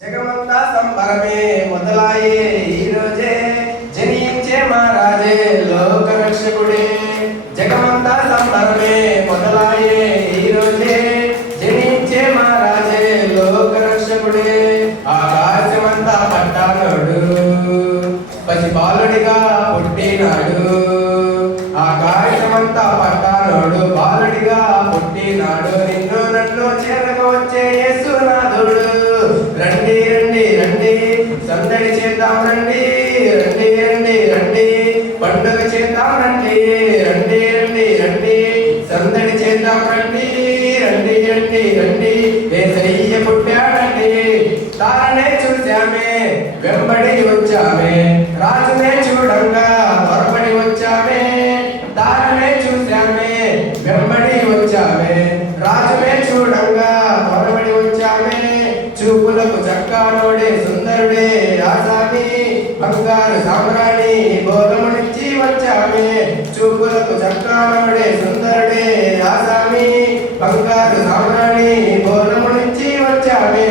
జగమంతా సంబరమే మొదలాయే ఈ రోజే జనించే మహారాజే లోక రక్షకుడే. జగమంతా సంబరమే మొదలాయే ఈ రోజే జనించే మహారాజే లోక రక్షకుడే. ఆకాశమంతా పట్టానోడు పసిబాలుడిగా పుట్టినాడు. ఆకాశమంతా పట్టానోడు బాలుడిగా పుట్టినాడు. నిన్ను నన్ను చేరగా వచ్చే యేసునాథుడు. రండి రండి రండి సందడి చేద్దాం రండి. రండి రండి రండి పండుగ చేద్దాం రండి. రండి రండి రండి సందడి చేద్దాం రండి. రండి రండి రండి యేసయ్య పుట్టాడండి. తారనే చూశామే వెంబడి వచ్చామే. రాజునే చూడంగా త్వరపడి వచ్చామే. తారనే చూశామే వెంబడి వచ్చామే. రాజునే చూడంగా త్వరపడి వచ్చామే. చూపులకు చక్కానోడే సుందరుడే ఆసామి బంగారు సామ్రాణి బోధమునిచ్చి వచ్చామే. చూపులకు చక్కానోడే సుందరుడే ఆసామి బంగారు సామ్రాణి బోధమునిచ్చి వచ్చామే.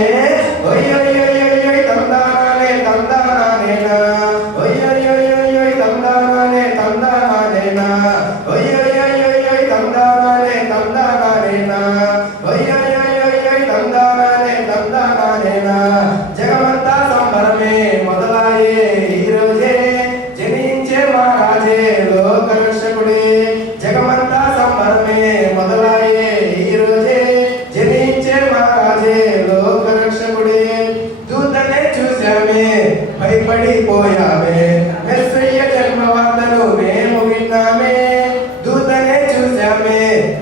ఒయ్యొయ్యొయ్యొయ్యొయ్ తందానానే తందానానేనా. ఒయ్యొయ్యొయ్యొయ్యొయ్ తందానానే తందానానేనా. ఒయ్యొయ్యొయ్యొయ్యొయ్ తందానానే తందానానేనా. ఒయ్యొయ్యొయ్యొయ్యొయ్ తందానానే తందానానేనా. జగమంతా సంబరమే మొదలాయే ఈ రోజే జనించే మహారాజే లోక రక్షకుడే. జగమంతా సంబరమే మొదలాయే ఈ రోజే జనించే మహారాజే లోక రక్షకుడే. దూతనే చూశామే భయపడిపోయామే. మెస్సయ్య జన్మవార్తను మేము విన్నామే. దూతనే చూశామే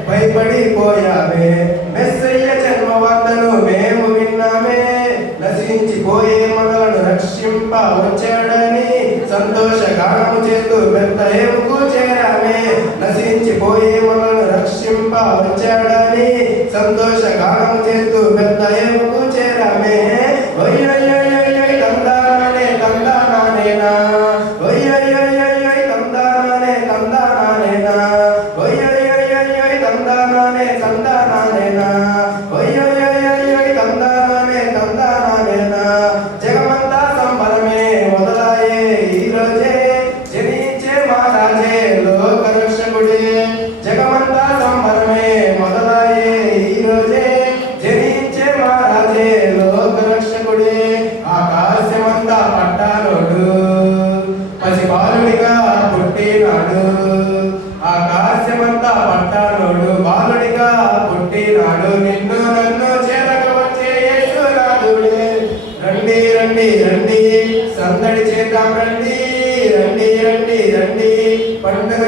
భయపడిపోయామే. మెస్సయ్య జన్మవార్తను మేము విన్నామే. నశించిపోయే మనలను రక్షింప వచ్చాడని సంతోషగానము చేస్తూ బెత్లెహేముకు చేరామే. నశించిపోయే మనలను రక్షింప వచ్చాడని సంతోషగానము చేస్తూ బెత్లెహేముకు చేరామే. ఒయ్యొయ్యొయ్యొయ్ తందానానే తందానానేనా. ఒయ్యొయ్యొయ్యొయ్ తందానానే తందానానేనా. ఒయ్యొయ్యొయ్యొయ్ తందానానే తందానానేనా. ఒయ్యొయ్యొయ్యొయ్ తందానానే తందానానేనా. జగమంతా సంబరమే మొదలాయే ఈ రోజే జనించే మహారాజే లోక రక్షకుడే. జగమంతా సంబరమే మొదలాయే ఈ రోజే జనించే మహారాజే లోక రక్షకుడే. ఆకాశమంతా పట్టానోడు పసిబాలుడిగా పుట్టినాడు. ఆకాశమంతా పట్టానోడు బాలుడిగా పుట్టినాడు. నిన్ను నన్ను చేరక వచ్చే యేసునాథుడే. రండి రండి రండి సందడి చేద్దాం రండి. రండి రండి రండి పండుగ